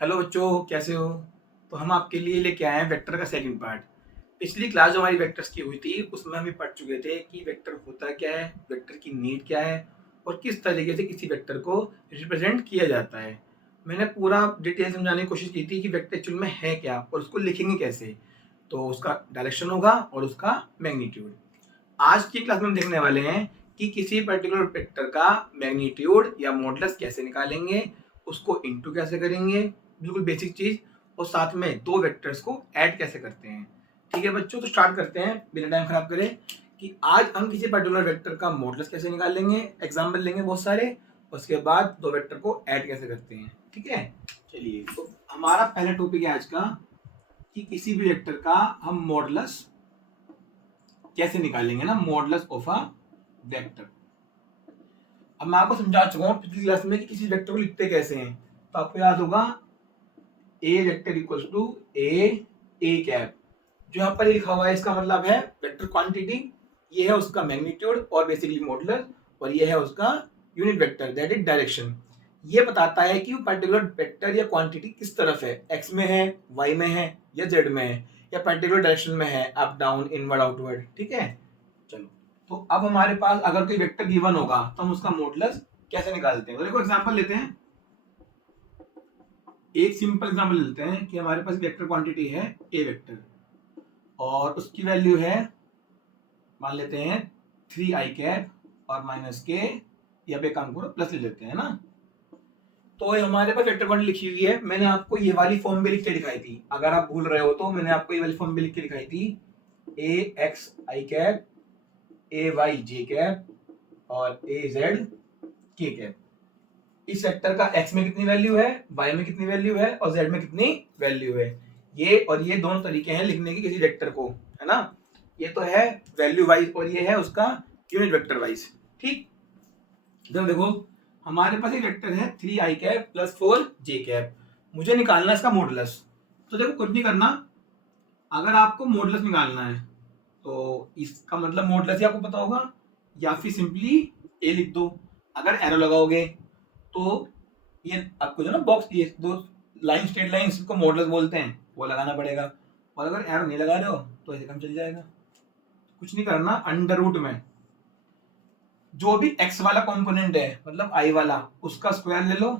Hello बच्चों, कैसे हो? तो हम आपके लिए लेके आए हैं वेक्टर का सेकंड पार्ट। पिछली क्लास जो हमारी वेक्टर्स की हुई थी उसमें हम ये पढ़ चुके थे कि वेक्टर होता क्या है, वेक्टर की नीड क्या है और किस तरीके से किसी वेक्टर को रिप्रेजेंट किया जाता है। मैंने पूरा डिटेल समझाने की कोशिश की थी कि वेक्टर एक्चुअल में है क्या और उसको लिखेंगे कैसे। तो उसका डायरेक्शन होगा और उसका मैग्नीट्यूड। आज की क्लास में हम देखने वाले हैं कि किसी पर्टिकुलर वेक्टर का मैग्नीट्यूड या मॉडुलस कैसे निकालेंगे, उसको इनटू कैसे करेंगे, बिल्कुल बेसिक चीज, और साथ में दो वेक्टर्स को ऐड कैसे करते हैं। ठीक है बच्चों, तो स्टार्ट करते हैं बिना टाइम खराब करें कि आज हम किसी पर्टिकुलर वेक्टर का मॉडुलस कैसे निकालेंगे। एग्जाम्पल लेंगे बहुत सारे, उसके बाद दो वेक्टर को ऐड कैसे करते हैं। ठीक है, चलिए। तो हमारा पहला टॉपिक है आज का कि किसी भी वेक्टर का हम मॉडुलस कैसे निकालेंगे ना, मॉडुलस ऑफ अ वेक्टर। अब मैं आपको समझा चुका हूँ पिछली क्लास में कि किसी वेक्टर को लिखते कैसे हैं। तो आपको याद होगा A vector equals to A cap. जो यहाँ पर लिखा हुआ है इसका मतलब है वेक्टर क्वांटिटी, ये है उसका मैग्नीट्यूड और बेसिकली मॉडुलस, और ये है उसका unit vector that is direction. ये बताता है कि वो पर्टिकुलर वेक्टर या क्वांटिटी किस तरफ है, एक्स में है, वाई में है या जेड में है, या पर्टिकुलर डायरेक्शन में है, अप डाउन इनवर्ड आउटवर्ड। ठीक है, चलो। तो अब हमारे पास अगर कोई वेक्टर गिवन होगा तो हम उसका मॉडुलस कैसे निकालते हैं। तो देखो एग्जांपल लेते हैं, एक सिंपल एग्जांपल लेते हैं कि हमारे पास वेक्टर क्वांटिटी है ए वेक्टर और उसकी वैल्यू है, मान लेते हैं 3 i कैप और माइनस के, या पे काम करो प्लस ले लेते हैं ना। तो ये हमारे पास वेक्टर क्वांटिटी लिखी हुई है। मैंने आपको ये वाली फॉर्म भी लिख के दिखाई थी, अगर आप भूल रहे हो तो मैंने आपको ये वाली फॉर्म भी लिख के दिखाई थी, ए एक्स आई कैप, ए वाई जे कैप और ए जेड के कैप। इस वेक्टर का x में कितनी वैल्यू है, y में कितनी वैल्यू है और z में कितनी वैल्यू है। ये और ये दोनों तरीके हैं लिखने के किसी वेक्टर को, है ना। ये तो है वैल्यू वाइज और ये है उसका यूनिट वेक्टर वाइज। ठीक, जब देखो हमारे पास एक वेक्टर है 3i cap plus 4j cap, मुझे निकालना है इसका मॉडुलस। तो देखो कुछ नहीं करना, अगर आपको मॉडुलस निकालना है तो इसका मतलब मॉडुलस ही आपको पता होगा, या फिर सिंपली ए लिख दो। अगर एरो लगाओगे तो ये आपको जो ना बॉक्स, ये दो लाइन, स्ट्रेट लाइंस को मॉडुलस बोलते हैं, वो लगाना पड़ेगा। और अगर एरो नहीं लगा रहे हो तो ऐसे काम चल जाएगा। कुछ नहीं करना, अंडर रूट में जो भी एक्स वाला कंपोनेंट है मतलब आई वाला, उसका स्क्वायर ले लो,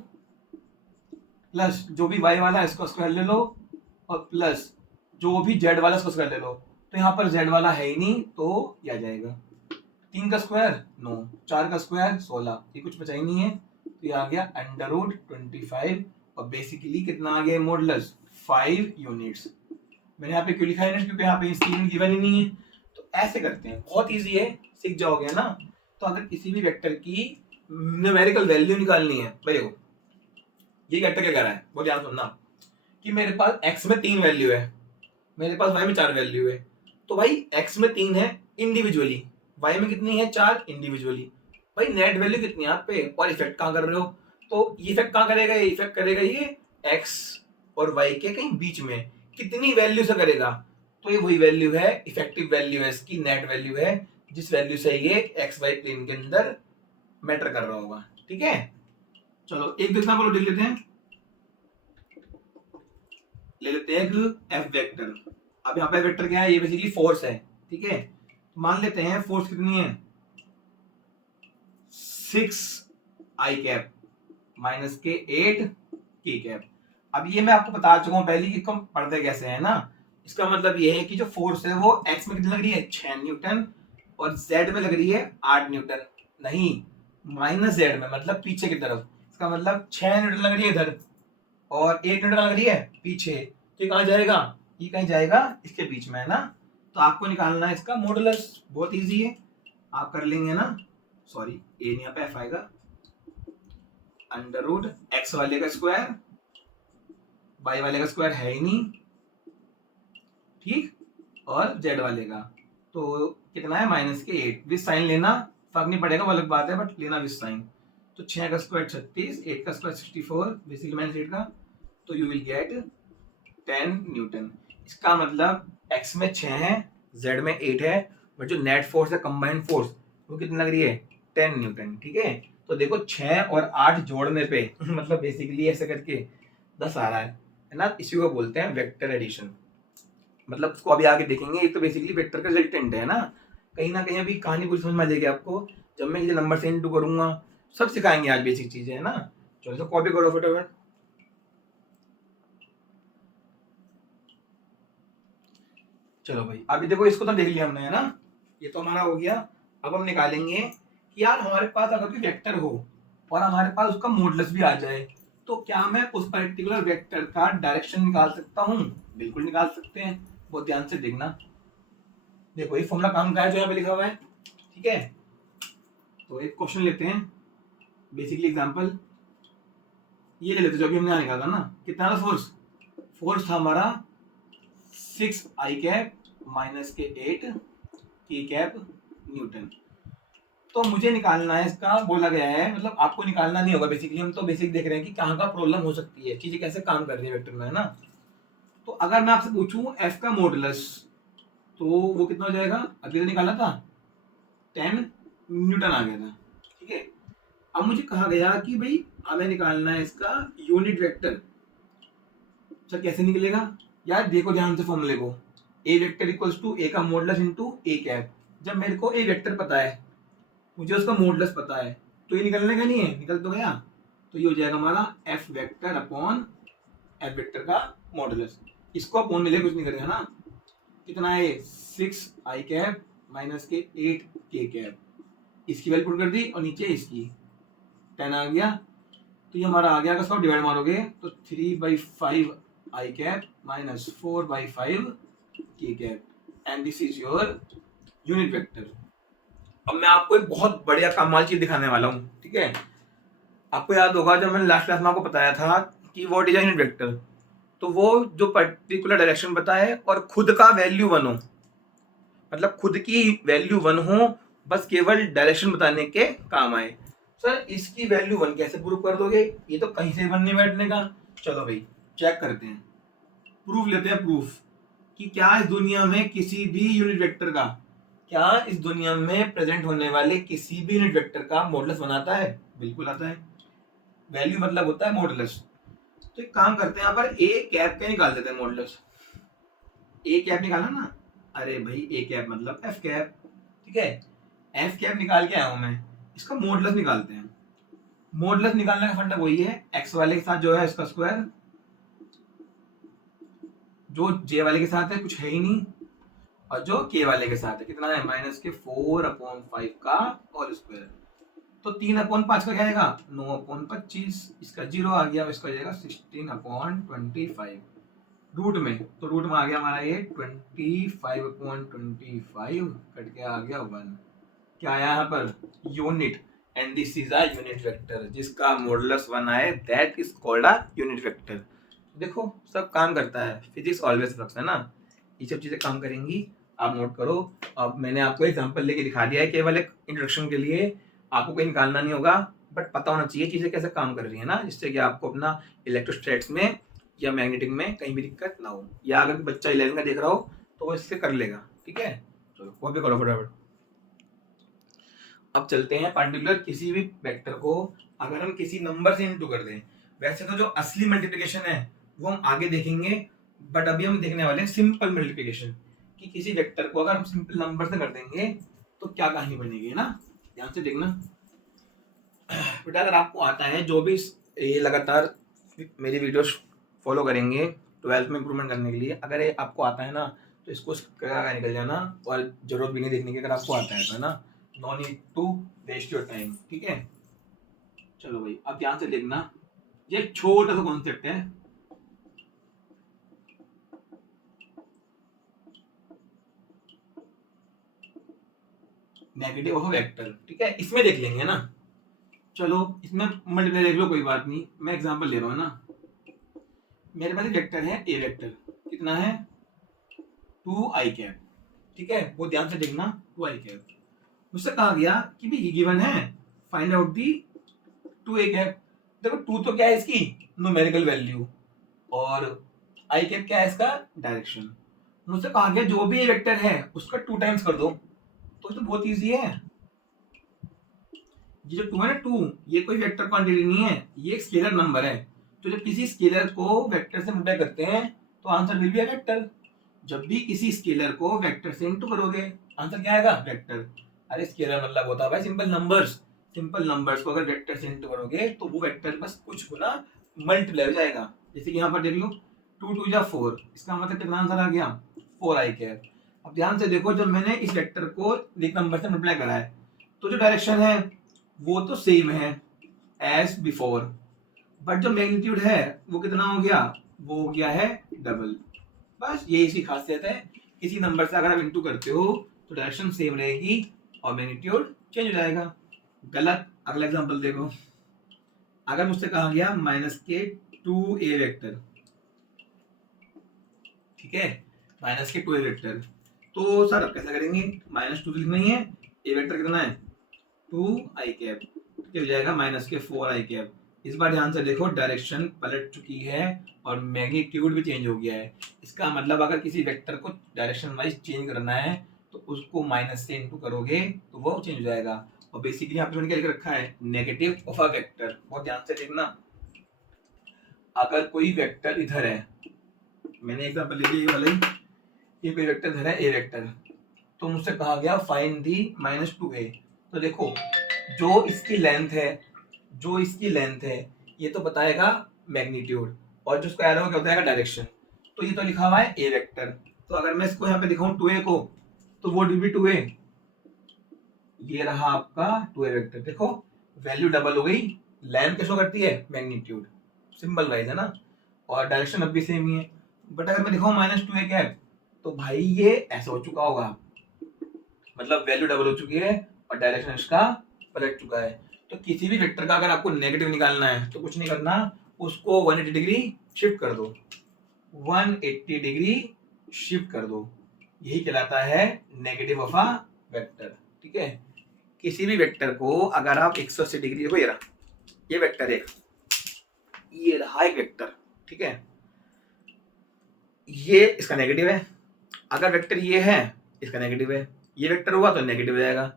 प्लस जो भी वाई वाला है इसका स्क्वायर ले लो, और प्लस जो भी जेड वाला इसका स्क्वायर ले लो। तो यहाँ पर जेड वाला है ही नहीं तो ये आ जाएगा 3 का स्क्वायर 9, 4 का स्क्वायर 16, ये कुछ बचा ही नहीं है तो ये आ गया अंडर रूट 25। और बेसिकली कितना आ गया मॉडुलस, 5 यूनिट्स। मैंने यहाँ पे क्यों लिखा है यूनिट्स, क्योंकि यहाँ पे इसकी यूनिट गिवन ही नहीं है। तो ऐसे करते हैं, बहुत इजी है, सीख जाओगे ना। तो अगर किसी भी वेक्टर की न्यूमेरिकल वैल्यू निकालनी है, भाई देखो ये वेक्टर क्या कर रहा है वो ध्यान सुनना, कि मेरे पास x में 3 वैल्यू है, मेरे पास y में 4 वैल्यू है। तो भाई x में 3 है इंडिविजुअली, y में कितनी है 4 इंडिविजुअली। भाई नेट वैल्यू कितनी है आप पे, और इफेक्ट कहाँ कर रहे हो, तो ये इफेक्ट कहाँ करेगा, ये इफेक्ट करेगा ये x और y के कहीं बीच में, कितनी वैल्यू से करेगा। तो ये वही वैल्यू है, इफेक्टिव वैल्यू है इसकी, नेट वैल्यू है, जिस वैल्यू से ये एक्स वाई प्लेन के अंदर मैटर कर रहा होगा। ठीक है, चलो एक एग्जांपल देख लेते हैं, ले लेते हैं एक एफ वेक्टर। अब यहाँ पे वेक्टर क्या है, ये बेसिकली फोर्स है। ठीक है, मान लेते हैं फोर्स कितनी है 6 i कैप माइनस के 8 k कैप। अब ये मैं आपको बता चुका हूँ पहले कि हम पढ़ते कैसे है ना। इसका मतलब ये है कि जो फोर्स है वो x में कितनी लग रही है 6 न्यूटन और z में लग रही है 8 न्यूटन, नहीं माइनस z में मतलब पीछे की तरफ। इसका मतलब 6 न्यूटन लग रही है इधर और 8 न्यूटन लग रही है पीछे, तो ये कहाँ जाएगा, ये कहीं जाएगा इसके बीच में, है ना। तो आपको निकालना है इसका मॉडुलस, बहुत इजी है, आप कर लेंगे ना। सॉरी ए यहाँ पे एफ आएगा, अंडर रूट एक्स वाले का स्क्वायर, वाई वाले का स्क्वायर है ही नहीं, ठीक, और जेड वाले का तो कितना है माइनस के 8, विद साइन लेना, फर्क नहीं पड़ेगा वो अलग बात है, बट लेना विद साइन। तो 6 का स्क्वायर 36, 8 का स्क्वायर 64, बेसिकली माइनस 8 का, तो यू विल गेट 10 न्यूटन। इसका मतलब x में 6 है, z में 8 है, बट जो नेट फोर्स है कंबाइंड फोर्स वो कितनी लग रही है 10 न्यूटन। ठीक है, तो देखो 6 और 8 जोड़ने पे मतलब बेसिकली ऐसे करके 10 आ रहा है ना। इसी को बोलते हैं वेक्टर एडिशन। मतलब उसको अभी आगे देखेंगे। ये तो बेसिकली वेक्टर का रिजल्टेंट है ना। कहीं ना कहीं अभी कहानी पूरी समझ में आ जाएगी आपको जब मैं ये नंबर से इंटू करूंगा। सब सिखाएंगे आज बेसिक चीजें, है ना। चलो तो कॉपी करो फटाफट। चलो भाई अभी देखो इसको तो देख लिया हमने, है ना। ये तो हमारा हो गया। अब हम निकालेंगे कि यार हमारे पास अगर कोई वेक्टर हो और हमारे पास उसका मॉडुलस भी आ जाए तो क्या मैं उस पर्टिकुलर वेक्टर का डायरेक्शन निकाल सकता हूँ। बिल्कुल निकाल सकते हैं। बहुत ध्यान से देखना। देखो ये फॉर्मूला काम का है जो यहाँ पे लिखा हुआ है, ठीक है। तो एक क्वेश्चन लेते हैं, बेसिकली एग्जांपल ये ले लेते हैं जो अभी हमने यहाँ निकाला ना। कितना था फोर्स? फोर्स था हमारा 6 आई कैप माइनस के 8 की कैप न्यूटन। तो मुझे निकालना है, इसका बोला गया है, मतलब आपको निकालना नहीं होगा बेसिकली। हम तो बेसिक देख रहे हैं कि कहाँ का प्रॉब्लम हो सकती है, चीजें कैसे काम कर रही है वेक्टर में, है ना। तो अगर मैं आपसे पूछूं एफ का मॉडुलस तो वो कितना हो जाएगा? अभी तो निकाला था 10 न्यूटन आ गया था, ठीक है। अब मुझे कहा गया कि भाई हमें निकालना है इसका यूनिट वेक्टर। सर कैसे निकलेगा? यार देखो ध्यान से फॉर्मूले को। ए वेक्टर इक्वल्स टू ए का मॉडुलस इनटू ए कैप। जब मेरे को ए वेक्टर पता है, मुझे उसका मॉडुलस पता है, तो ये निकलने का नहीं है, निकल तो गया। तो ये हो जाएगा हमारा F vector upon F vector का मॉडुलस। इसको अपॉन मिले कुछ नहीं करेगा ना। कितना है? 6 आई कैप माइनस के 8 के कैप। इसकी वैल्यू पुट कर दी और नीचे इसकी 10 आ गया। तो ये हमारा आ गया। अगर सब डिवाइड मारोगे तो 3/5 आई कैप माइनस 4/5 के cap and this is your unit vector. अब मैं आपको एक बहुत बढ़िया कमाल चीज दिखाने वाला हूँ, ठीक है। आपको याद होगा जब मैंने लास्ट क्लास में आपको बताया था कि व्हाट इज यूनिट वेक्टर, तो वो जो पर्टिकुलर डायरेक्शन बताए और खुद का वैल्यू 1 हो, मतलब खुद की वैल्यू 1 हो, बस केवल डायरेक्शन बताने के काम आए। सर इसकी वैल्यू 1 कैसे प्रूव कर दोगे? ये तो कहीं से 1 नहीं बैठने का। चलो भाई चेक करते हैं, प्रूफ लेते हैं। प्रूफ कि क्या इस दुनिया में किसी भी यूनिट वेक्टर का, क्या इस दुनिया में प्रेजेंट होने वाले किसी भी यूनिट वेक्टर का मॉडुलस बनाता है? बिल्कुल आता है। वैल्यू मतलब होता है मॉडुलस। तो एक काम करते हैं, यहाँ पर ए कैप के निकाल देते हैं मॉडुलस। ए कैप निकाला ना, अरे भाई ए कैप मतलब एफ कैप, ठीक है। एफ कैप निकाल के आया हूं मैं, इसका मॉडुलस निकालते हैं। मॉडुलस निकालने का फंडा वही है, एक्स वाले के साथ जो है इसका स्क्वायर, जो जे वाले के साथ है कुछ है ही नहीं, और जो के वाले के साथ है कितना है? माइनस के 4/5 का होल स्क्वायर। तो 3/5 का क्या आएगा? 9/25। इसका 0 आ गया, इसका जाएगा 16/25 रूट में। तो रूट में आ गया हमारा ये 25/25 कट के आ गया 1। क्या आया यहाँ पर? Unit. And this is a unit vector जिसका मॉडुलस 1 आए, that is called a unit vector. देखो सब काम करता है, फिजिक्स ऑलवेज वर्क्स, है ना। ये सब चीजें काम करेंगी, आप नोट करो। अब मैंने आपको एग्जांपल लेके दिखा दिया है केवल एक इंट्रोडक्शन के लिए। आपको कहीं निकालना नहीं होगा, बट पता होना चाहिए चीजें कैसे काम कर रही है ना, जिससे कि आपको अपना इलेक्ट्रोस्टैटिक्स में या मैग्नेटिक में कहीं भी दिक्कत ना हो। या अगर बच्चा 11 का देख रहा हो तो वो इससे कर लेगा, ठीक है। चलो वो भी करो फटाफट। अब चलते हैं पर्टिकुलर किसी भी वेक्टर को अगर हम किसी नंबर से इंटू कर दें। वैसे तो जो असली मल्टीप्लिकेशन है वो हम आगे देखेंगे, बट अभी हम देखने वाले हैं सिंपल मल्टीप्लिकेशन, कि किसी वेक्टर को अगर हम सिंपल नंबर से कर देंगे तो क्या कहानी बनेगी, ना। ध्यान से देखना बेटा। अगर आपको आता है, जो भी ये लगातार मेरी वीडियोस फॉलो करेंगे 12th में इंप्रूवमेंट करने के लिए, अगर ये आपको आता है ना तो इसको निकल जाना, और जरूरत भी नहीं देखने की अगर आपको आता है तो, है ना। No need to waste your time, ठीक है। चलो भाई अब ध्यान से देखना, ये छोटा सा कॉन्सेप्ट है। नेगेटिव ऑफ वेक्टर, ठीक है, इसमें देख लेंगे ना। चलो इसमें मल्टीप्लाई देख लो, कोई बात नहीं, मैं एग्जांपल ले रहा हूँ ना। मेरे पास एक वेक्टर है ए वेक्टर, कितना है? 2 आई कैप, ठीक है। वो ध्यान से देखना, 2 आई कैप। मुझसे कहा गया कि भाई ये गिवन है, find out the 2 A cap. देखो 2 तो क्या है इसकी न्यूमेरिकल वैल्यू, और आई कैप क्या है इसका डायरेक्शन। मुझसे कहा गया जो भी ये वेक्टर है उसका 2 टाइम्स कर दो। तो ये तो बहुत इजी है। ये जो 2 है ना, 2 ये कोई वेक्टर क्वांटिटी नहीं है, ये एक स्केलर नंबर है। तो जब किसी स्केलर को वेक्टर से मल्टीप्लाई करते हैं तो answer will be a vector. जब भी किसी स्केलर को वेक्टर से इंटू करोगे आंसर क्या आएगा? वेक्टर। अरे स्केलर मतलब होता है भाई सिंपल नंबर्स। सिंपल नंबर्स को अगर वेक्टर से इंटू करोगे तो वो वेक्टर बस कुछ गुना मल्टीप्लाई हो जाएगा। जैसे कि यहाँ पर देख लो 2 2 जा 4, इसका मतलब कितना आंसर आ गया? 4i cap. अब ध्यान से देखो, जब मैंने इस वेक्टर को एक नंबर से मल्टीप्लाई करा है तो जो डायरेक्शन है वो तो सेम है एज बिफोर, बट जो मैग्नीट्यूड है वो कितना हो गया? वो हो गया है डबल। बस ये इसकी खासियत है, किसी नंबर से अगर आप इंटू करते हो तो डायरेक्शन सेम रहेगी और मैग्नीट्यूड चेंज हो जाएगा। गलत। अगला एग्जांपल देखो, अगर मुझसे कहा गया -के 2a वेक्टर, ठीक है, -के 2a वेक्टर, तो सर अब कैसा करेंगे? -2 तो लिखना ही है, a वेक्टर कितना है? 2i कैप, हो जाएगा -के 4i कैप। इस बार ध्यान से देखो, डायरेक्शन पलट चुकी है और मैग्नीट्यूड भी चेंज हो गया है। इसका मतलब अगर किसी वेक्टर को डायरेक्शन वाइज चेंज करना है तो उसको माइनस से इंटू करोगे तो वो चेंज हो जाएगा। और बेसिकली यहाँ पे मैंने क्या लिख रखा है? Negative of a vector. बहुत ध्यान से देखना, अगर कोई वेक्टर इधर है, मैंने एग्जांपल ले लिया ये वाला ही, ये कोई वेक्टर इधर है ए वेक्टर, तो मुझसे कहा गया फाइंड दी -2a। तो देखो जो इसकी लेंथ है, जो इसकी लेंथ है ये तो बताएगा मैग्नीट्यूड, और जो उसका एरो क्या बताएगा? डायरेक्शन। तो ये तो लिखा हुआ है ए वेक्टर, तो अगर मैं इसको यहाँ पे दिखाऊं 2a को, तो वो भी 2a, ये रहा आपका 2a वेक्टर। देखो वैल्यू डबल हो गई, लेंथ क्या शो करती है? मैग्नीट्यूड। सिंबल वाइज है ना, और डायरेक्शन अब भी सेम ही है। बट अगर मैं दिखाऊं -2a कैप, तो भाई ये ऐसा हो चुका होगा, मतलब वैल्यू डबल हो चुकी है और डायरेक्शन इसका पलट चुका है। तो किसी भी वेक्टर का अगर आपको नेगेटिव निकालना है तो कुछ नहीं करना, उसको 180 डिग्री शिफ्ट कर दो, 180 डिग्री शिफ्ट कर दो, यही कहलाता है नेगेटिव ऑफ अ वेक्टर। ठीक है, किसी भी वेक्टर को अगर आप 180 डिग्री, देखो ये रहा, ये वेक्टर एक, ये रहा एक वेक्टर, ठीक है, ये इसका नेगेटिव है। अगर वेक्टर ये है, इसका नेगेटिव है, ये वेक्टर हुआ तो नेगेटिव हो जाएगा,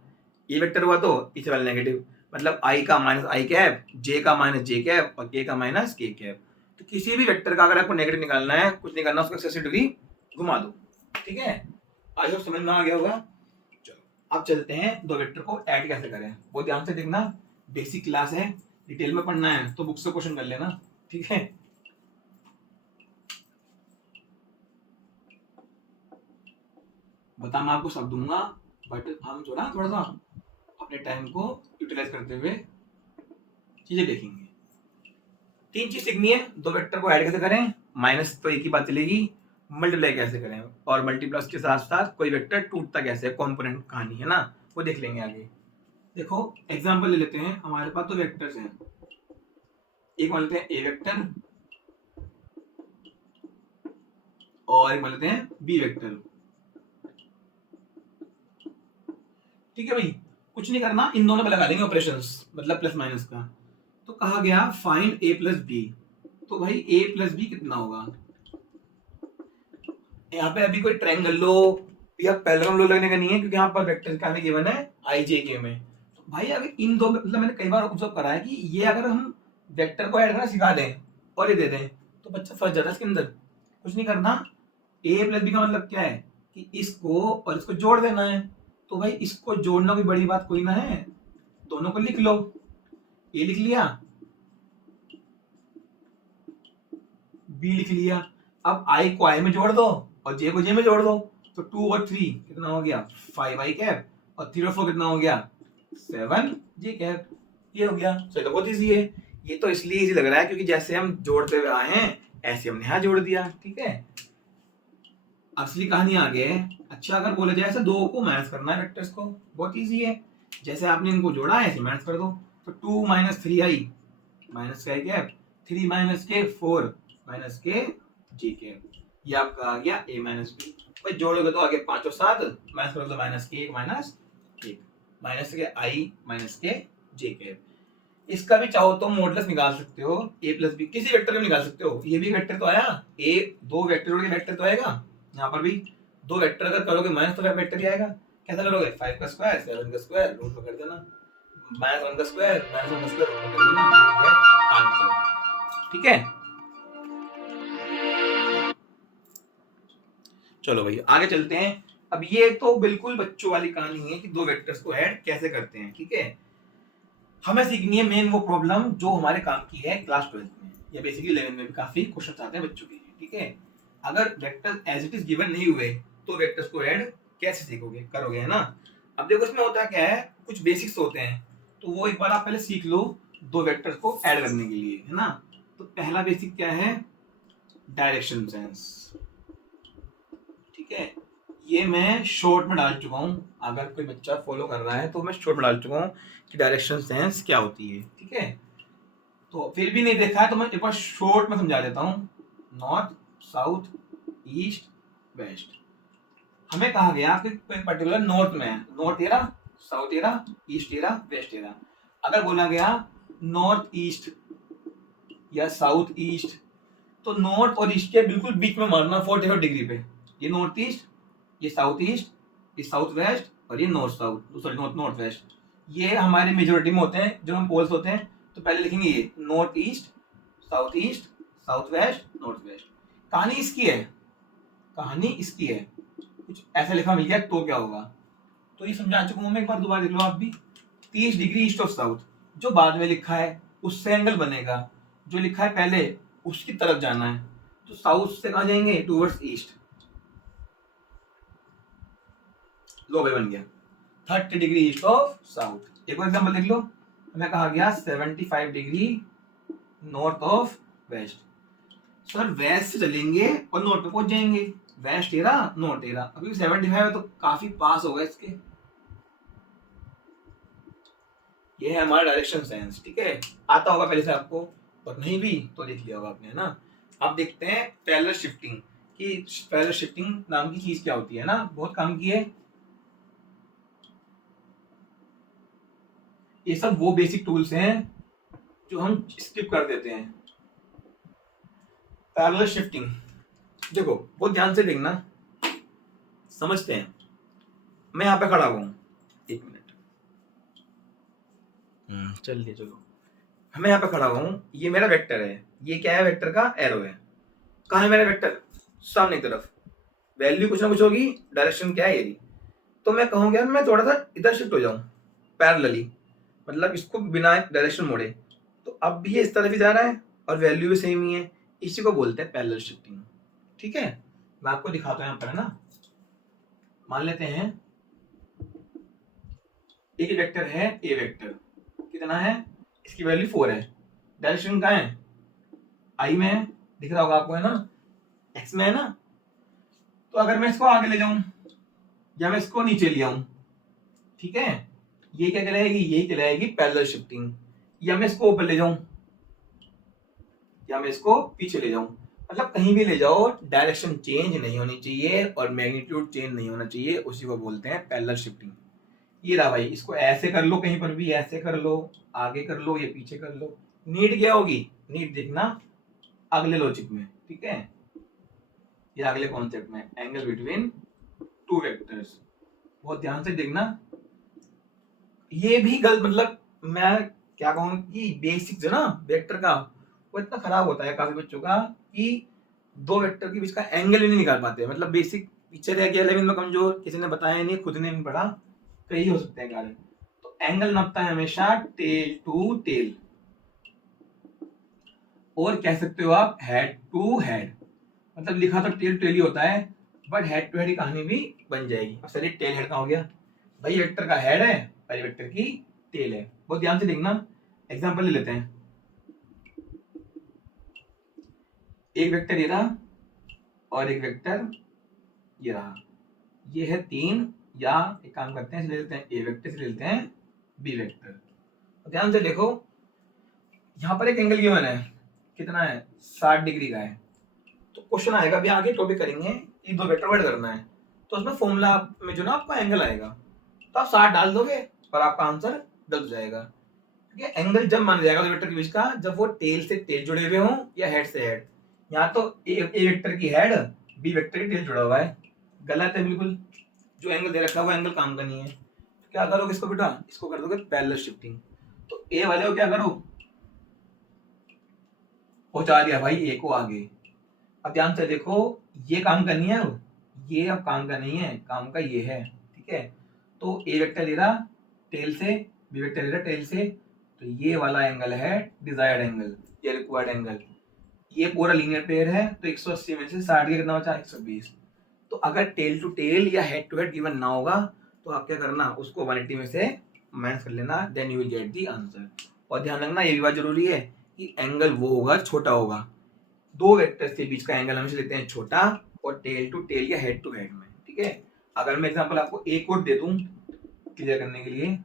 ये वेक्टर हुआ तो पीछे वाला नेगेटिव, मतलब i का -i कैप, j का -j कैप और k का -k कैप। तो किसी भी वेक्टर का अगर आपको नेगेटिव निकालना है, कुछ नहीं करना, उसको 180 डिग्री घुमा दो। ठीक है, आज आप समझ में आ गया होगा। चलो अब चलते हैं दो वेक्टर को ऐड कैसे करें। बहुत ध्यान से देखना, बेसिक क्लास है, डिटेल में पढ़ना है तो बुक से क्वेश्चन कर लेना। ठीक है, बता मैं आपको सब दूंगा, बट हम जो ना थोड़ा सा अपने टाइम को यूटिलाइज करते हुए चीजें देखेंगे। 3 चीज सीखनी है, दो वेक्टर को ऐड कैसे करें, माइनस तो एक ही बात चलेगी, मल्टीप्लाई कैसे करें, और मल्टीप्लस के साथ साथ कोई वेक्टर टूटता कैसे, कंपोनेंट कहानी है ना, वो देख लेंगे आगे। देखो एग्जांपल ले लेते हैं, हमारे पास तो वेक्टर्स हैं, एक मान लेते हैं ए वेक्टर और एक मान लेते हैं बी वेक्टर। ठीक है भाई, कुछ नहीं करना, इन दोनों पे लगा देंगे ऑपरेशंस, मतलब प्लस माइनस का। तो कहा गया फाइंड a प्लस बी, तो भाई a प्लस बी कितना होगा? यहाँ पे अभी कोई ट्रायंगल लो या पैरेलल लो लगने का नहीं है, क्योंकि यहाँ पर वेक्टर का हमें गिवन है i j k में। तो भाई अगर इन दो, मतलब मैंने कई बार ऑब्जर्व करा है कि ये अगर हम वेक्टर को ऐड करना सिखा दें और ये दे दें तो बच्चा फंस जाता है इसके अंदर। कुछ नहीं करना, a प्लस बी का मतलब क्या है कि इसको और इसको जोड़ देना है। तो भाई इसको जोड़ना कोई बड़ी बात कोई ना है, दोनों को लिख लो, ए लिख लिया, बी लिख लिया। अब आई को आई में जोड़ दो और जे को जे में जोड़ दो, तो 2 और 3 कितना हो गया? 5i कैप, और 3 और 4 कितना हो गया? 7j cap. ये हो गया। सो तो बहुत ईजी है, ये तो इसलिए इजी लग रहा है क्योंकि जैसे हम जोड़ते हुए आए हैं ऐसे हमने यहाँ जोड़ दिया। ठीक है, असली कहानी आगे है। अच्छा, अगर बोला जाए ऐसे दो को माइनस करना है वेक्टर्स को, बहुत इजी है, जैसे आपने इनको जोड़ा है ऐसे माइनस कर दो। तो 2 - 3i -i cap, 3 - k 4 -k j cap, ये आपका आ गया a माइनस बी। भाई जोड़ोगे तो आगे 5 और 7 माइनस करोगे तो -k माइनस के i -k j कैप। इसका भी चाहो तो मॉडुलस निकाल सकते हो, a प्लस बी, किसी वेक्टर में निकाल सकते हो। ये भी वेक्टर तो आया, a दो वेक्टर जोड़ के वेक्टर तो आएगा, यहाँ पर भी दो वेक्टर अगर करोगे माइनस तो वेक्टर ही आएगा। कैसा करोगे? 5 का स्क्वायर 7 का स्क्वायर रूट में कर देना, -1 का स्क्वायर -1 का स्क्वायर रूट में कर देना, 5 का। ठीक है, चलो भाई आगे चलते हैं। अब ये तो बिल्कुल बच्चों वाली कहानी है कि दो वेक्टर्स को ऐड कैसे करते हैं। ठीक है, हमें सीखनी है मेन वो प्रॉब्लम जो हमारे काम की है क्लास 12th में या बेसिकली 11th में भी काफी क्वेश्चन आते हैं बच्चों के लिए। ठीक है, अगर vector as it is given नहीं हुए तो वेक्टर्स को ऐड कैसे सीखोगे, करोगे, है ना। अब देखो इसमें होता क्या है, कुछ बेसिक्स होते हैं तो वो एक बार आप पहले सीख लो दो वेक्टर्स को ऐड करने के लिए, है ना। तो पहला बेसिक क्या है, डायरेक्शन सेंस। ठीक है, ये मैं शॉर्ट में डाल चुका हूँ, अगर कोई बच्चा फॉलो कर रहा है तो मैं शॉर्ट में डाल चुका हूँ कि डायरेक्शन सेंस क्या होती है। ठीक है, तो फिर भी नहीं देखा है तो मैं एक बार शॉर्ट में समझा देता हूँ। North, south, east, west. हमें कहा गया कि पर्टिकुलर नॉर्थ में है, north area, south area, east area, west area. अगर बोला गया नॉर्थ ईस्ट या साउथ ईस्ट तो नॉर्थ और ईस्ट के बिल्कुल बीच में मारना 45 डिग्री पे। ये नॉर्थ ईस्ट, ये साउथ ईस्ट, ये साउथ वेस्ट और ये north south, sorry north north west. ये हमारे मेजोरिटी में होते हैं, जो हम पोल्स होते हैं तो पहले लिखेंगे ये north east, south west, north west. कहानी इसकी है, कहानी इसकी है, कुछ ऐसा लिखा मिल गया तो क्या होगा। तो ये समझा चुका हूं मैं, एक बार दोबारा देख लो आप भी। 30 डिग्री ईस्ट ऑफ साउथ, जो बाद में लिखा है उससे एंगल बनेगा, जो लिखा है पहले उसकी तरफ जाना है, तो साउथ से कहां जाएंगे, टूवर्ड्स ईस्ट। लो भाई बन गया 30 डिग्री ईस्ट ऑफ साउथ। एक और एग्जांपल देख लो, हमें कहा गया 75 degree north of west. Sir west से चलेंगे और नॉर्थ पे पहुंच जाएंगे, वेस्ट एरा नॉर्थ एरा। अभी 75 है तो काफी पास होगा इसके। ये है हमारा डायरेक्शन सेंस। ठीक है, आता होगा पहले से आपको, और नहीं भी तो देख लिया होगा आपने, है ना। अब देखते हैं पैरेलल शिफ्टिंग कि पैरेलल शिफ्टिंग नाम की चीज क्या होती है ना, बहुत काम की है। ये सब वो बेसिक टूल्स हैं जो हम स्किप कर देते हैं। पैरेलल शिफ्टिंग देखो बहुत ध्यान से देखना, समझते हैं। मैं यहाँ पे खड़ा हुआ हूँ, एक मिनट, चलिए चलो। मैं यहाँ पे खड़ा हुआ हूँ, ये मेरा वेक्टर है, ये क्या है, वेक्टर का एरो है। कहाँ है मेरा वेक्टर, सामने की तरफ। वैल्यू कुछ ना कुछ होगी, डायरेक्शन क्या है ये, तो मैं कहूँगा यार मैं थोड़ा सा इधर शिफ्ट हो जाऊँ पैरेलली, मतलब इसको बिना डायरेक्शन मोड़े। तो अब भी ये इस तरफ ही जा रहा है और वैल्यू भी सेम ही है, इसी को बोलते हैं पैरेलल शिफ्टिंग। ठीक है, मैं आपको दिखाता हूँ यहाँ पर, है ना। मान लेते हैं एक वेक्टर है ए वेक्टर, कितना है, इसकी वैल्यू 4 है। डायरेक्शन कहाँ है, आई में है, दिख रहा होगा आपको, है ना, एक्स में है ना। तो अगर मैं इसको आगे ले जाऊं या मैं इसको नीचे ले आऊं, ठीक है, ये क्या कहलाएगी, ये कहलाएगी पैरेलल शिफ्टिंग। या मैं इसको ऊपर ले जाऊं या मैं इसको पीछे ले जाऊं, मतलब कहीं भी ले जाओ डायरेक्शन चेंज नहीं होनी चाहिए और मैग्नीट्यूड चेंज नहीं होना चाहिए, उसी को बोलते हैं पैरेलल शिफ्टिंग। ये रहा भाई, इसको ऐसे कर लो, कहीं पर भी ऐसे कर लो, आगे कर लो या पीछे कर लो। नीड क्या होगी, नीड देखना अगले लॉजिक में। ठीक है, ये अगले कॉन्सेप्ट में, एंगल बिटवीन टू वेक्टर्स, बहुत ध्यान से देखना। ये भी गलत, मतलब मैं क्या कहूँ कि बेसिक्स है ना वेक्टर का, वो इतना खराब होता है काफी बच्चों का कि दो वेक्टर के बीच का एंगल भी नहीं निकाल पाते। मतलब बेसिक पीछे रह गया, 11 में कमजोर, किसी ने बताया नहीं, खुद ने भी पढ़ा, कई हो सकते हैं कारण। तो एंगल नापता है हमेशा टेल टू टेल, और कह सकते हो आप हेड टू हेड। मतलब लिखा तो टेल टू टेल ही होता है, बट हेड टू हेड की कहानी भी बन जाएगी। अब चलिए टेल हेड का हो गया, भाई वेक्टर का हेड है और वेक्टर की टेल है। बहुत ध्यान से देखना, एग्जांपल ले लेते हैं। एक वेक्टर ये रहा और एक वेक्टर ये रहा, ये है 3, या एक काम करते हैं, ले लेते हैं ए वेक्टर से ले लेते हैं बी वेक्टर। तो ध्यान से देखो, यहाँ पर एक एंगल गिवन है, कितना है, 60 डिग्री का है। तो क्वेश्चन आएगा, अभी आगे टॉपिक करेंगे कि दो वेक्टर ऐड करना है, तो उसमें फॉर्मूला में जो ना आपका एंगल आएगा, तो आप 60 डाल दोगे और आपका आंसर गलत जाएगा। क्योंकि एंगल जब माना जाएगा दो वेक्टर के बीच का जब वो टेल से टेल जुड़े हुए हों या हेड से हेड। यहाँ तो ए वेक्टर की हेड, बी वेक्टर की टेल जुड़ा हुआ है, गलत है बिल्कुल। जो एंगल दे रखा है वो एंगल काम का नहीं है। तो क्या करोगे इसको बेटा, इसको कर दोगे पैरेलल शिफ्टिंग। तो ए वाले को क्या करो, पहुंचा दिया भाई ए को आगे। अब ध्यान से देखो, ये काम करनी है, ये अब काम का नहीं है, काम का ये है, ठीक है। तो ए वेक्टर ले रहा टेल से, बी वेक्टर ले रहा टेल से, तो ये वाला एंगल है डिजायर्ड एंगल, ये रिक्वायर्ड एंगल। ये पूरा लीनियर पेयर है, तो 180 में से 60 के कितना बचा, 120। तो अगर टेल टू टेल या हेड टू हेड गिवन ना होगा तो आप क्या करना, उसको 180 में से माइनस कर लेना, then you will get the answer. और ध्यान रखना ये भी बात जरूरी है कि एंगल वो होगा छोटा होगा, दो वेक्टर्स के बीच का एंगल हमेशा लेते हैं छोटा, और टेल टू टेल या हेड टू हेड में, ठीक है। अगर मैं एग्जांपल आपको एक और दे दूं क्लियर करने के लिए,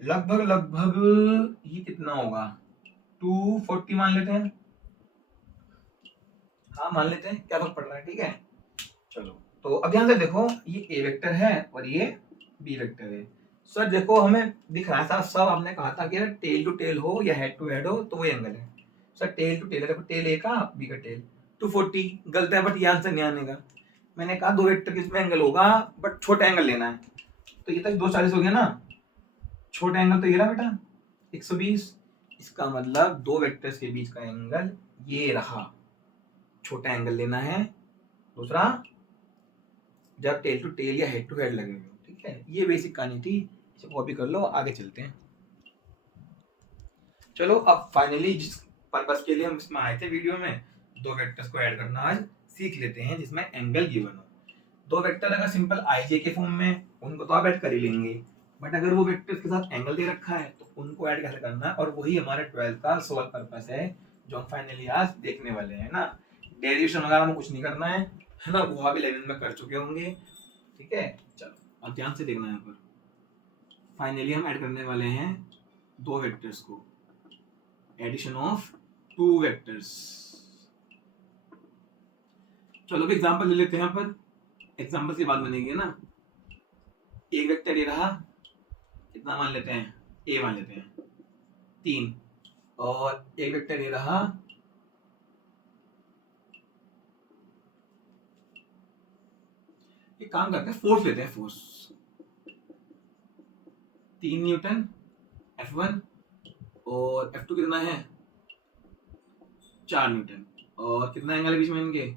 लगभग लगभग ये कितना होगा, 240 मान लेते हैं, हाँ मान लेते हैं, क्या फर्क पड़ रहा है, ठीक है। चलो तो अब ध्यान से देखो, ये ए वेक्टर है और ये बी वेक्टर है। सर देखो हमें दिख रहा था सब, आपने कहा था कि टेल टू टेल हो या हेड टू हेड हो तो वो एंगल है। सर टेल टू टेल है, देखो टेल ए का बी का टेल 240 गलत है, बट ये आंसर नहीं आने का। मैंने कहा दो वेक्टर के इसमें एंगल होगा बट छोटा एंगल लेना है, तो ये तक 240 हो गया ना, छोटा एंगल तो ये रहा बेटा 120। इसका मतलब दो वेक्टर्स के बीच का एंगल ये रहा, छोटा एंगल लेना है। दूसरा, जब टेल टू टेल या हेड टू हेड लगे हुए, ठीक है। ये बेसिक कहानी थी, इसे कॉपी कर लो, आगे चलते हैं। चलो अब फाइनली जिस पर्पस के लिए हम इसमें आए थे वीडियो में, दो वेक्टर्स को ऐड करना आज सीख लेते हैं जिसमें एंगल गिवन हो। दो वेक्टर अगर सिंपल आईजे के फॉर्म में, उनको तो आप ऐड कर ही लेंगे, बट अगर वो वेक्टर्स के साथ एंगल दे रखा है तो उनको ऐड कैसे करना है, और वही हमारे 12th का सोल पर्पस है जो हम फाइनली आज देखने वाले हैं ना। डेरिवेशन वगैरह में कुछ नहीं करना है ना, वो आप 11 में कर चुके होंगे, ठीक है। चलो अब ध्यान से देखना है, यहाँ पर फाइनली हम ऐड करने वाले हैं दो वेक्टर्स को, एडिशन ऑफ टू वेक्टर्स। चलो एग्जांपल ले लेते हैं, यहाँ पर एग्जांपल से बात बनेगी ना। एक वेक्टर ये रहा, कितना मान लेते हैं, ए मान लेते हैं 3, और एक वेक्टर ये रहा, एक काम करते हैं फोर्स लेते हैं, फोर्स 3 न्यूटन F1, और F2 कितना है 4 न्यूटन, और कितना एंगल है बीच में इनके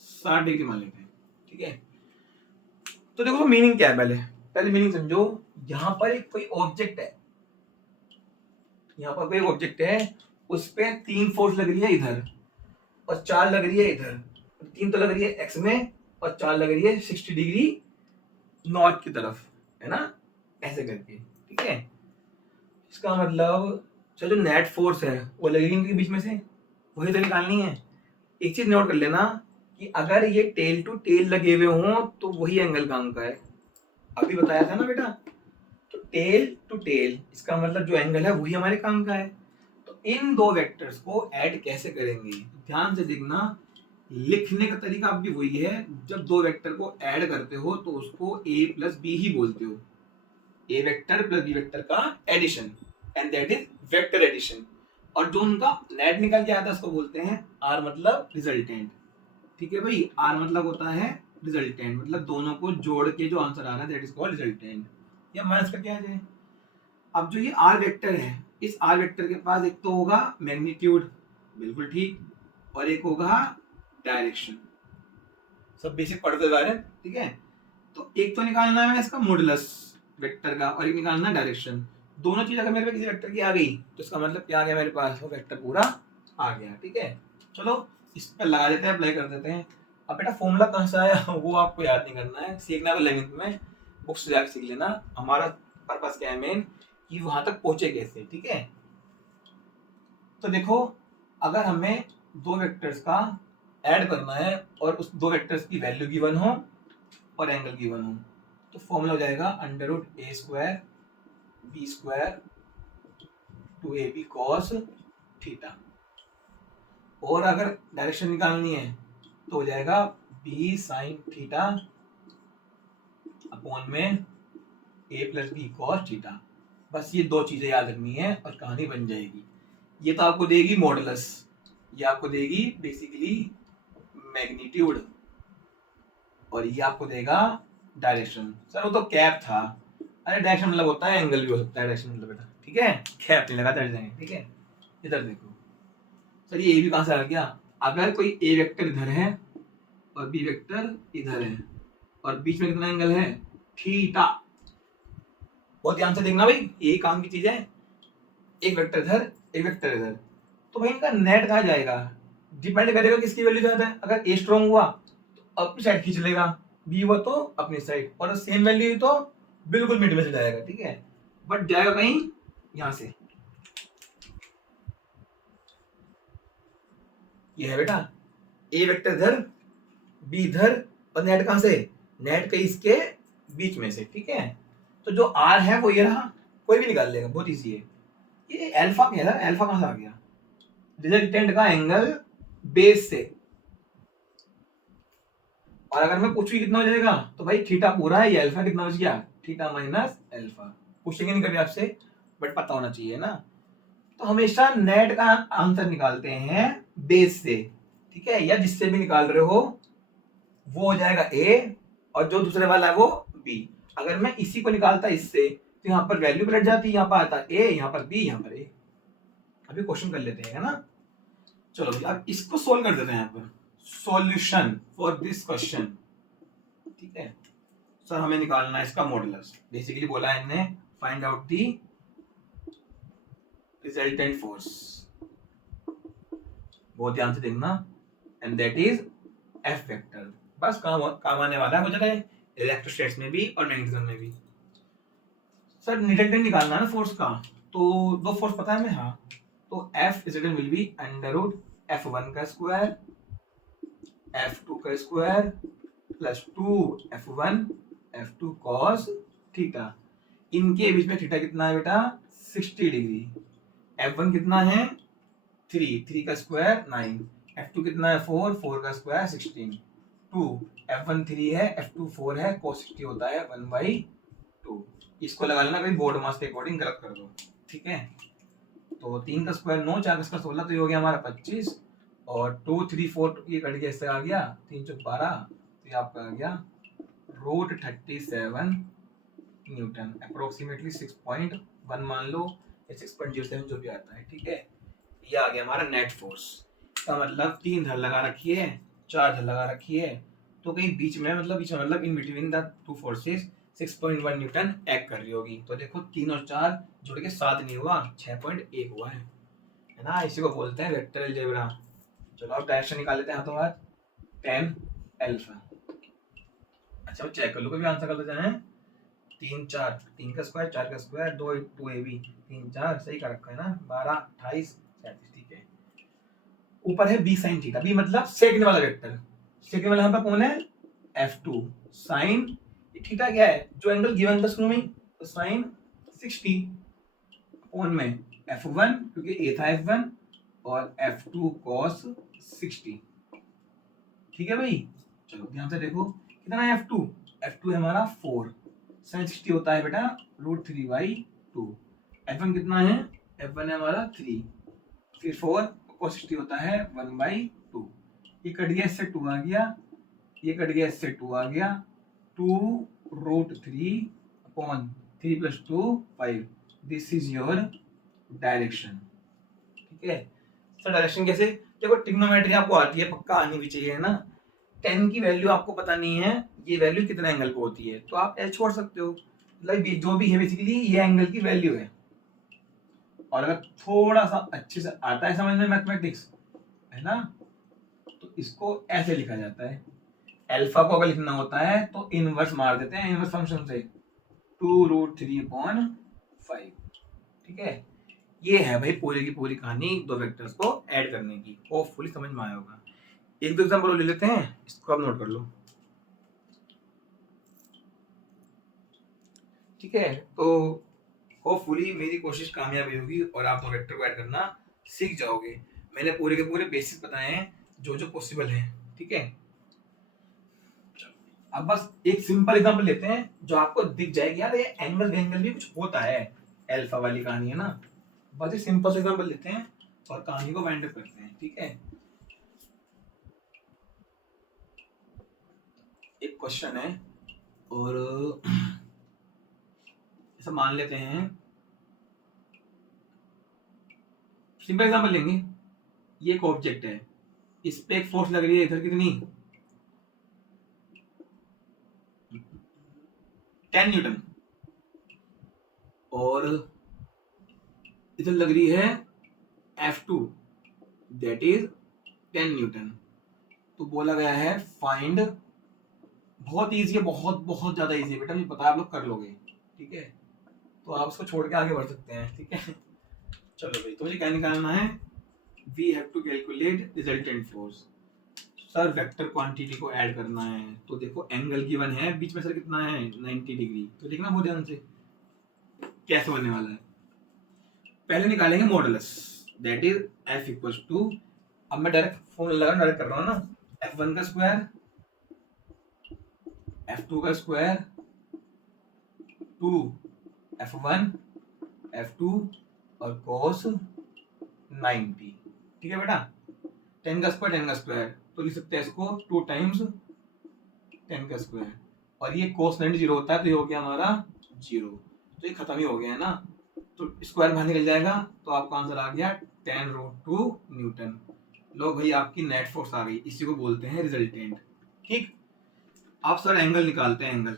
60 डिग्री मान लेते हैं, ठीक है। तो देखो मीनिंग क्या है, पहले मीनिंग समझो। यहाँ पर एक कोई ऑब्जेक्ट है, यहाँ पर कोई ऑब्जेक्ट है, उस पे 3 फोर्स लग रही है इधर और 4 लग रही है इधर, 3 तो लग रही है एक्स में और 4 लग रही है 60 डिग्री नॉर्थ की तरफ, है ना, ऐसे करके, ठीक है। इसका मतलब जो नेट फोर्स है वो लगेगी इनके बीच में से, वही तो निकालनी है। एक चीज नोट कर लेना कि अगर ये टेल टू टेल लगे हुए हों तो वही एंगल काम का है, अभी बताया था ना बेटा। तो टेल टू टेल इसका मतलब जो एंगल है वही हमारे काम का है। तो इन दो वेक्टर्स को ऐड कैसे करेंगे, ध्यान से देखना। लिखने का तरीका अब भी वही है, जब दो वेक्टर को ऐड करते हो तो उसको a प्लस बी ही बोलते हो, A vector plus B vector का addition, and that is vector addition. और जो उनका नेट निकल के आता है उसको बोलते हैं आर मतलब रिजल्टेंट, ठीक है भाई। आर मतलब होता है रिजल्टेंट, मतलब दोनों को जोड़ के जो आंसर आ रहा है दैट इज कॉल्ड रिजल्टेंट, या माइनस करके आ जाए। अब जो ये आर वेक्टर है, इस आर वेक्टर के पास एक तो होगा मैग्नीट्यूड, बिल्कुल ठीक, और एक होगा डायरेक्शन, सब बेसिक पढ़ते जा रहे हैं, ठीक है। तो एक तो निकालना है इसका मॉडुलस वेक्टर का, और एक निकालना डायरेक्शन। दोनों चीज अगर मेरे पास किसी वेक्टर की आ गई तो इसका मतलब क्या आ गया, मेरे पास वो वेक्टर पूरा आ गया, ठीक है। चलो इस पर लगा देते हैं, अप्लाई कर देते हैं। अब बेटा फॉर्मूला कहाँ से आया वो आपको याद नहीं करना है, सीखना तो 11th में बुक से जाकर सीख लेना। हमारा पर्पस क्या है मेन, कि वहां तक पहुंचे कैसे, ठीक है। तो देखो अगर हमें दो वेक्टर्स का ऐड करना है और उस दो वेक्टर्स की वैल्यू गिवन हो और एंगल गिवन हो, तो फॉर्मूला हो जाएगा under root A square B square 2ab cos theta. और अगर डायरेक्शन निकालनी है तो हो जाएगा b साइन थीटा अपॉन में a plus B cos theta. बस ये दो चीजें याद रखनी है और कहानी बन जाएगी। ये तो आपको देगी मॉडुलस, ये आपको देगी बेसिकली मैग्नीट्यूड, और ये आपको देगा डायरेक्शन। सर वो तो कैप था। अरे डायरेक्शन मतलब होता है एंगल भी हो सकता है डायरेक्शन मतलब बेटा, ठीक है, कैप नहीं लगा चढ़ जाएंगे, ठीक है। इधर देखो सर, ये भी कहां से आ गया, अगर कोई ए वेक्टर इधर है और बी वेक्टर इधर है और बीच में कितना एंगल है, थीटा। बहुत ध्यान से देखना भाई, ये काम की चीज है। एक वेक्टर इधर एक वेक्टर इधर, तो भाई इनका नेट कहाँ जाएगा, डिपेंड करेगा किसकी वैल्यू ज्यादा है। अगर ए स्ट्रॉन्ग हुआ तो अपनी साइड खींच लेगा, बी हुआ तो अपनी साइड, और सेम वैल्यू हुई तो बिल्कुल मिड में से जाएगा, ठीक है। बट जाएगा कहीं यहां से, ये है बेटा ए वेक्टर इधर बी इधर, और नेट कहां से, नेट कहीं इसके बीच में से, ठीक है। तो जो आर है वो ये रहा, कोई भी निकाल लेगा, बहुत इजी है। ये अल्फा क्या है, अल्फा कहां से आ गया, रिजल्टेंट का एंगल बेस से। और अगर मैं पूछूं कितना हो जाएगा, तो भाई थीटा पूरा है, ये अल्फा कितना बच गया, थीटा माइनस अल्फा। पूछेंगे नहीं कभी आपसे, बट पता होना चाहिए ना। तो हमेशा नेट का आंसर निकालते हैं बेस से, ठीक है, या जिससे भी निकाल रहे हो वो हो जाएगा ए, और जो दूसरे वाला है वो बी। अगर मैं इसी को निकालता इससे, तो यहाँ पर वैल्यू पलट जाती, यहाँ पर आता ए, यहाँ पर बी, यहाँ पर ए। अभी क्वेश्चन कर लेते हैं, है ना। चलो भैया अब इसको सोल्व कर देते हैं यहाँ पर, सॉल्यूशन फॉर दिस क्वेश्चन, ठीक है। सर हमें निकालना है इसका मॉडुलस, बेसिकली बोला है इन्हें find out the resultant force, बहुत ध्यान से देखना, and that is F vector. बस काम आने वाला है मुझे इलेक्ट्रोस्टैटिक्स में भी और मैग्नेटिज्म में भी। सर रिजल्टेंट निकालना है ना फोर्स का, तो दो फोर्स पता है हमें, हाँ। तो F resultant will be under root F1 का स्क्वायर F2 का square plus 2F1 F2 cos theta. इनके बीच में थीटा कितना है बेटा, 60 डिग्री। F1 कितना है 3 का स्क्वायर 9, F2 कितना है 4 का स्क्वायर 16, 2 F1 3 है F2 4 है, cos 60 होता है 1/2। इसको लगा लेना कहीं बोर्ड मास के अकॉर्डिंग गलत कर दो, ठीक है। तो 3 का स्क्वायर 9, 4 का स्क्वायर 16, तो ये हो गया हमारा 25, और 2 3 4 ये कट गया, इससे आ गया 3 चौक 12, तो ये आपका आ गया रूट 37 न्यूटन, अप्रोक्सीमेटली 6.1 मान लो, या 6.07 जो भी आता है, ठीक है। ये आ गया हमारा नेट फोर्स। का मतलब 3 धर लगा रखी है, 4 धर लगा रखी है, तो कहीं बीच में मतलब in between the two forces 6.1 Newton act कर रही होगी। तो देखो 3 और 4 जुड़ के 7 नहीं हुआ, 6.1 हुआ है ना। इसी को बोलते हैं वेक्टर अलजेब्रा। चलो अब डायरेक्शन निकाल लेते हैं हाथों हाथ, tan अल्फा। अच्छा चेक कर लो, कभी आंसर कर लेते हैं। 3 4, 3 का स्क्वायर 4 का स्क्वायर 2 AB, 3 4 सही कर रखा है ना, 12 28 37, ठीक है। ऊपर है b sin थीटा, b मतलब सेकंड वाला वेक्टर, सेकंड वाला यहाँ पर कौन है, F2 sin थीटा क्या है, जो एंगल गिवन था शुरू में, तो sin 60 कौन में F1, क्योंकि a था F1, और F2 cos 60, ठीक है भाई। चलो ध्यान से देखो कितना है F2, F2 है हमारा 4, sin 60 होता है बेटा √3/2। F1 कितना है, F1 है हमारा 3, फिर 4 cos 60 होता है 1/2। ये कट गया, इससे 2 आ गया, ये कट गया, इससे 2 आ गया, 2√3/3 + 2 5। दिस इज योर डायरेक्शन, ठीक है। सर डायरेक्शन कैसे, देखो ट्रिग्नोमेट्री आपको आती है, पक्का आनी भी चाहिए ना। 10 की वैल्यू आपको पता नहीं है, ये वैल्यू कितना एंगल पे होती है, तो आप एच छोड़ सकते हो, मतलब जो भी है बेसिकली ये एंगल की वैल्यू है। और अगर थोड़ा सा अच्छे से आता है समझ में मैथमेटिक्स, है ना, तो इसको ऐसे लिखा जाता है। अल्फा को अगर लिखना होता है तो इनवर्स मार देते हैं, इनवर्स फंक्शन से 2√3/5, ठीक है। ये है भाई पूरी की पूरी कहानी दो वेक्टर्स को ऐड करने की, होपफुली समझ में आया होगा। एक दो एग्जांपल ले लेते हैं, इसको आप नोट कर लो, ठीक है। तो होपफुली मेरी कोशिश कामयाबी होगी और आप दो वेक्टर को ऐड करना सीख जाओगे। मैंने पूरे के पूरे बेसिक्स बताए हैं जो जो पॉसिबल है, ठीक है। अब बस एक सिंपल एग्जांपल लेते हैं जो आपको दिख जाएगी, यार ये एंगल भी कुछ होता है, अल्फा वाली कहानी है ना। बस एक सिंपल सा एग्जांपल लेते हैं और कहानी को वाइंड अप करते हैं, ठीक है। एक क्वेश्चन है, और ऐसा मान लेते हैं, सिंपल एग्जांपल लेंगे। ये एक ऑब्जेक्ट है, इस पे एक फोर्स लग रही है इधर, कितनी 10 न्यूटन, और इधर लग रही है F2 दैट इज 10 न्यूटन। तो बोला गया है फाइंड, बहुत इजी है, बहुत बहुत ज्यादा इजी है बेटा, मुझे पता है आप लोग कर लोगे, ठीक है। तो आप उसको छोड़ के आगे बढ़ सकते हैं, ठीक है। चलो भाई, तो मुझे क्या निकालना है, we have to calculate resultant force. Sir vector quantity को ऐड करना है, तो देखो एंगल गिवन है बीच में सर कितना है 90 डिग्री, तो देखना बहुत ध्यान से कैसे बनने वाला है। पहले निकालेंगे modulus, that is F equals to, अब मैं डायरेक्ट फॉर्मूला लगा डायरेक्ट कर रहा हूँ ना, F1 का स्क्वायर F2 का स्क्वायर 2 F1 F2 और cos 90, ठीक है बेटा। 10 का स्क्वायर तो लिख सकते हैं इसको 2 टाइम्स 10 का स्क्वायर, और ये cos 90 जीरो होता है, तो ये हो गया हमारा जीरो, तो ये खत्म ही हो गया है ना, तो स्क्वायर बाहर निकल जाएगा, तो आपका आंसर आ गया 10√2 न्यूटन। लो भाई, आपकी नेट फोर्स आ गई, इसी को बोलते हैं रिजल्टेंट, ठीक। आप सर एंगल निकालते हैं,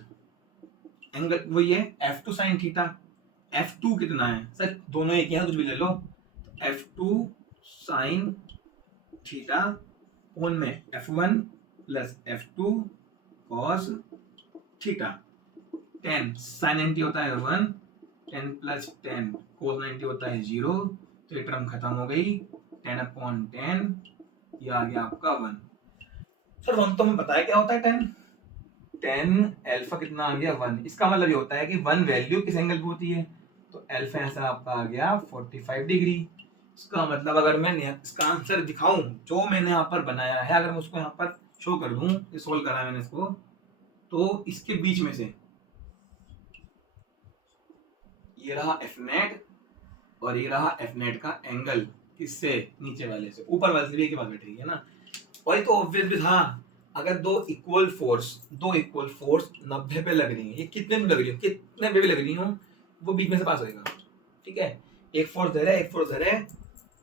एंगल वही है F2 साइन थीटा। F2 कितना है सर, दोनों एक ही है, कुछ भी ले लो, F2 साइन थीटा कोण में F1 plus F2 cos theta, 10 sign 90 होता है 1, 10 प्लस 10 कोस 90 होता है 0, तो ये टर्म खत्म हो गई, 10/10, ये आ गया आपका 1। सर 1 तो हमें पता है क्या होता है 10 अल्फा कितना आ गया 1, इसका मतलब ये होता है कि 1 वैल्यू किस एंगल पे होती है, तो अल्फा आंसर आपका आ गया 45 डिग्री। इसका मतलब अगर मैं इसका आंसर दिखाऊं जो मैंने यहाँ पर बनाया है, अगर मैं उसको यहाँ पर शो कर दूं, ये सोल्व करा है मैंने इसको, तो इसके बीच में से ये रहा एफ नेट और ये रहा एफ नेट का एंगल, किससे, नीचे वाले से, ऊपर वाले से भी एक ही बात बैठेगी है ना। वही तो ऑब्वियस भी था, अगर दो इक्वल फोर्स 90 पे लग रही है, ये कितने में लग रही हो, कितने पे भी लग रही हो, वो बीच में से पास होएगा, ठीक है। एक फोर्स दे रहा है, एक फोर्स दे रहा है,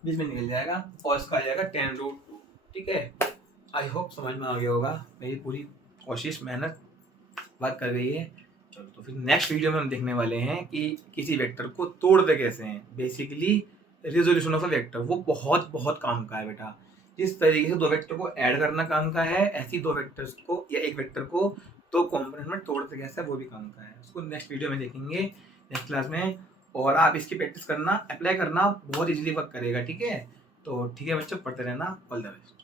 बीच में निकल जाएगा, और इसका आ जाएगा 10√2, ठीक है। आई होप समझ में आ गया होगा, मेरी पूरी कोशिश मेहनत वर्क कर गई है। चलो, तो फिर नेक्स्ट वीडियो में हम देखने वाले हैं कि किसी वेक्टर को तोड़ते कैसे हैं, basically resolution of a vector, वो बहुत बहुत काम का है बेटा। जिस तरीके से दो वेक्टर को ऐड करना काम का है, ऐसी दो वेक्टर्स को या एक वेक्टर को दो कंपोनेंट में तोड़ते कैसे है, वो भी काम का है। उसको नेक्स्ट वीडियो में देखेंगे, नेक्स्ट क्लास में, और आप इसकी प्रैक्टिस करना, अप्लाई करना, बहुत इजीली वर्क करेगा, ठीक है। तो ठीक है बच्चों, पढ़ते रहना, ऑल द बेस्ट।